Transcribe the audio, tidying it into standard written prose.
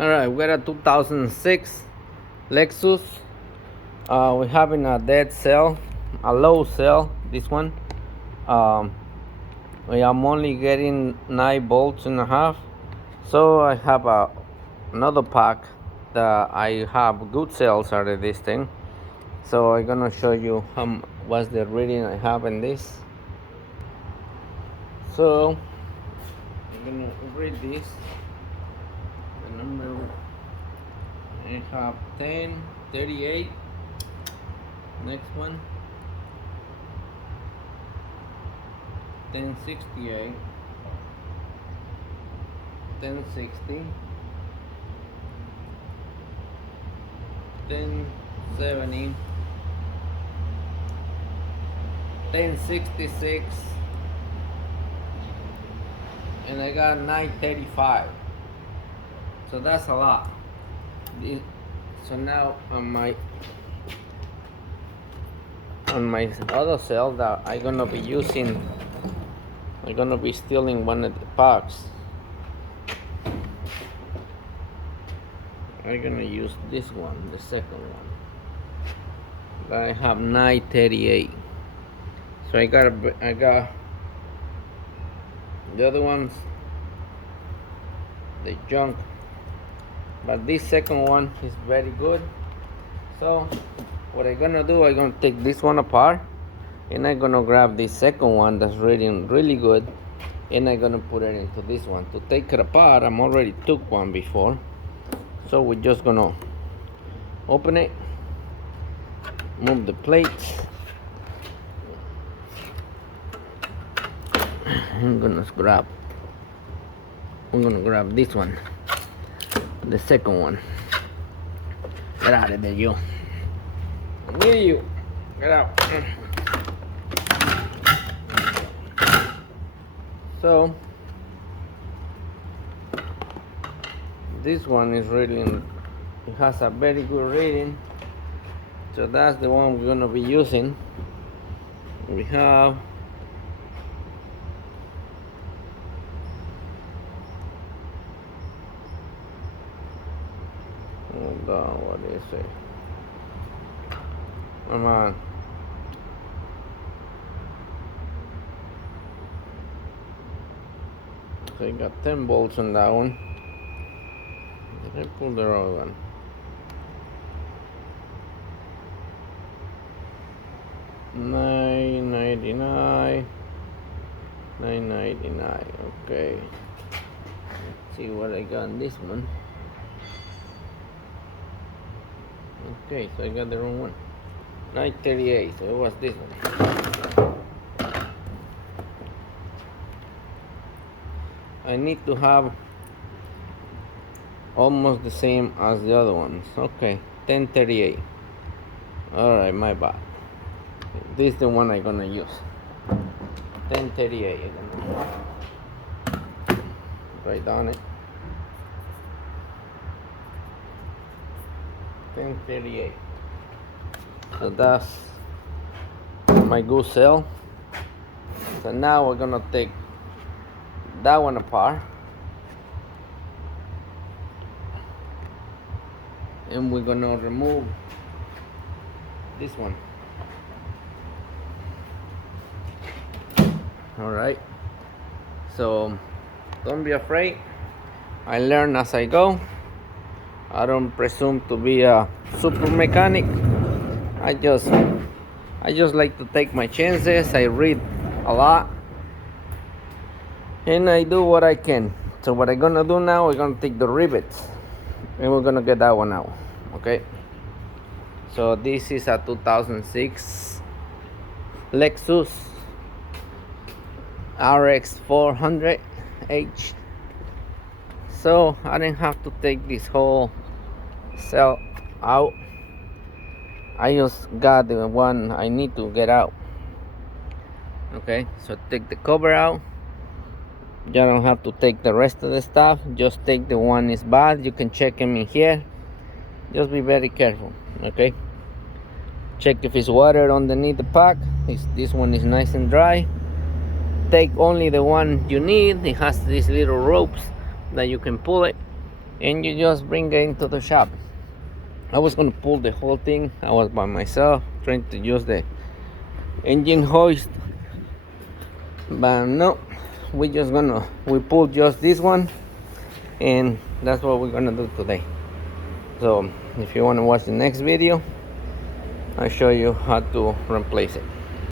Alright, we got a 2006 Lexus. We're having a dead sale, a low sale. This one. I'm only getting 9 bolts and a half. So I have another pack that I have good sales out of this thing. So I'm gonna show you what's the reading I have in this. So I'm gonna read this. The number I have 1038. Next one 1068, 1060, 1070, 1066, and I got 935. So that's a lot. So now on my other cell that I'm gonna be using, I'm gonna be stealing one of the packs. I'm gonna use this one, the second one. That I have 938. So I got the other ones, the junk, but this second one is very good. So what I'm gonna do, I'm gonna take this one apart, and I'm gonna grab this second one that's reading really good, and I'm gonna put it into this one. To take it apart, I'm already took one before, so we're just gonna open it, move the plates. I'm gonna grab this one, the second one. Get out of there, you. You get out. So this one is reading, it has a very good reading, so that's the one we're gonna be using. We have what do you say? Come on. So you got 10 bolts on that one. Did I pull the wrong one? $9.99. Okay. Let's see what I got on this one. Okay, so I got the wrong one. 938. So it was this one. I need to have almost the same as the other ones. Okay, 1038. Alright, my bad. This is the one I'm gonna use. 1038. Write down it. 1038. So that's my good cell. So now we're gonna take that one apart, and we're gonna remove this one. All right, so don't be afraid. I learn as I go. I don't presume to be a super mechanic. I just like to take my chances. I read a lot, and I do what I can. So what I'm gonna do now, we're gonna take the rivets, and we're gonna get that one out. Okay, so this is a 2006 Lexus RX 400H. So I didn't have to take this whole cell out. I just got the one I need to get out. Okay, so take the cover out. You don't have to take the rest of the stuff. Just take the one is bad. You can check them in here. Just be very careful. Okay, check if it's water underneath the pack. This one is nice and dry. Take only the one you need. It has these little ropes that you can pull it, and you just bring it into the shop. I was gonna pull the whole thing. I was by myself trying to use the engine hoist, but no, we pull just this one, and that's what we're gonna do today. So if you want to watch the next video, I'll show you how to replace it.